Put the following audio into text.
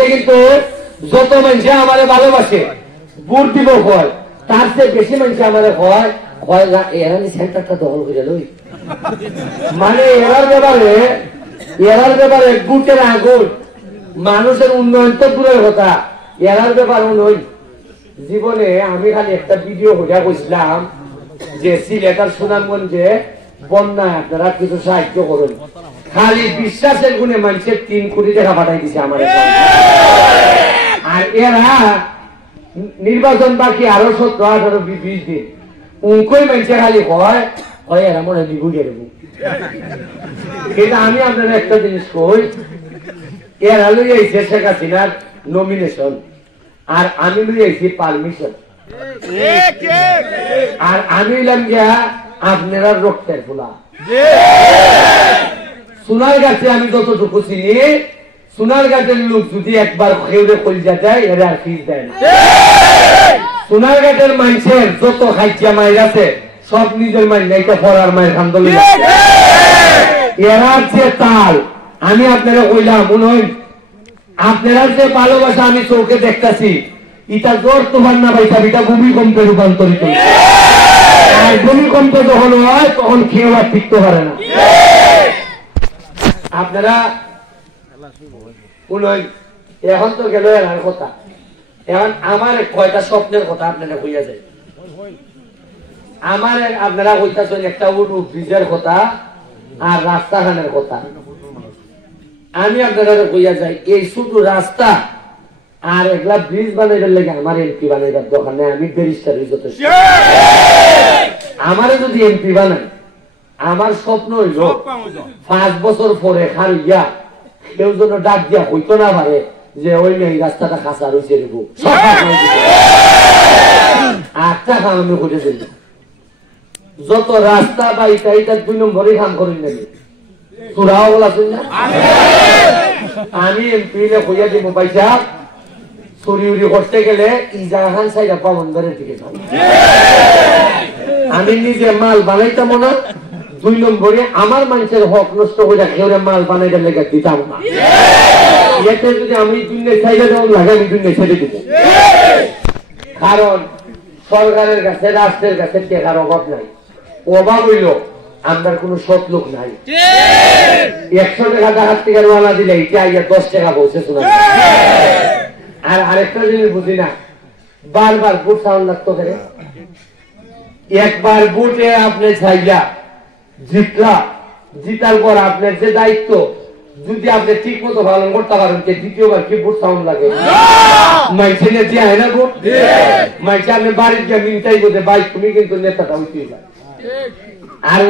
কিন্তু যত মানুষে আমার ভালোবাসে ভোট দিব হয় তার চেয়ে বেশি মানুষ আমার হয় এরা সেন্টারটা দখল করে লই মানে এরার ব্যাপারে গুটের আগুন মানুষের উন্নয়ন তো দূরের কথা এরার ব্যাপার নই জীবনে আমি খালি একটা ভিডিও হইয়া কইছিলাম যে সিলেটার সুনামগঞ্জে বন্যায় আপনারা কিছু সাহায্য করুন খালি বিশ্বাসের গুণে মানুষের 3 কোটি টাকা পাঠাই দিছে আমার আর এরা নির্বাচন বাকি আরো 17-18-20 দিন উনকই মানুষে খালি হয় এরা মনে হয় বিভুগে দেবো কিন্তু আমি আপনার একটা জিনিস কই এরা লই আইছে শেখ হাসিনার নমিনেশন আর আমি লই আইছি পারমিশন আর আমি হইলাম গিয়া আপনারা রক্তের ফুলা সোনার গাছে আমি যতটুকু চিনি সোনার গাছের লোক যদি একবার খেউরে কলজা দেয় এরা আর ফিস দেয় না সোনার গাছের মানুষের যত খাইয়া মায়ের আছে সব নিজের মায়ের নাইটা পড়ার মায়ের খান্দলি এরার যে তাল আমি আপনারা কইলাম মনে আপনারা যে ভালোবাসা আমি চোখে দেখতেছি এটা জোর তোমার না পাইছা এটা ভূমিকম্পে রূপান্তরিত আর ভূমিকম্প যখন হয় তখন কেউ আর টিকতে পারে না আপনারা এখন তো গেল এর কথা এখন আমার কয়টা স্বপ্নের কথা আপনারা কইয়া যায় আমার আপনারা কইতাছেন একটা ব্রিজের কথা আর রাস্তাখানের কথা আমি আপনারা কইয়া যাই এই শুধু রাস্তা আর একলা ব্রিজ বানাইবার লাগে আমার এমপি বানাইবার দরকার নেই আমি ব্যারিস্টার যথেষ্ট আমারে যদি এমপি বানাই আমার স্বপ্ন হইল 5 বছর পরে খারিয়া কেউ যেন ডাক দিয়া হইতো না পারে যে ওই মেয়ে রাস্তাটা খাঁচা রয়েছে রেবো একটা কাম আমি করেছি যত রাস্তা বা এটা 2 নম্বরে কাম করি নাকি তোরাও বলাছেন না আমি এমপি হইয়া দিব পয়সা চুরি উরি করতে গেলে ইজাহান সাইডা পাবন্দরের দিকে যাও আমি নিজে মাল বানাইতাম না 2 নম্বরে আমার মানুষের হক নষ্ট করে কেউরে মাল বানাইতে লেগে দিতাম না এতে যদি আমি দুনিয়ার সাইডে যখন লাগে আমি দুনিয়ার ছেড়ে দিব কারণ সরকারের কাছে রাষ্ট্রের কাছে টাকার অভাব নাই অভাব হইল আমার কোন সৎ লোক নাই 100 টাকা ডাকাত থেকে ওয়ালা দিলে এটা 10 টাকা পৌঁছে শোনা আর আরেকটা জিনিস বুঝি না বারবার বুট সাউন্ড লাগতো করে একবার বুটে আপনি ছাইলা জিতার পর আপনার যে দায়িত্ব যদি আপনি ঠিক মতো পালন করতে পারেন দ্বিতীয়বার কি বুট সাউন্ড লাগে মাইছে না যে হয় না বুট মাইছে আপনি বাড়ির গিয়ে মিনটাই বলতে ভাই তুমি কিন্তু নেতাটা হইতে আর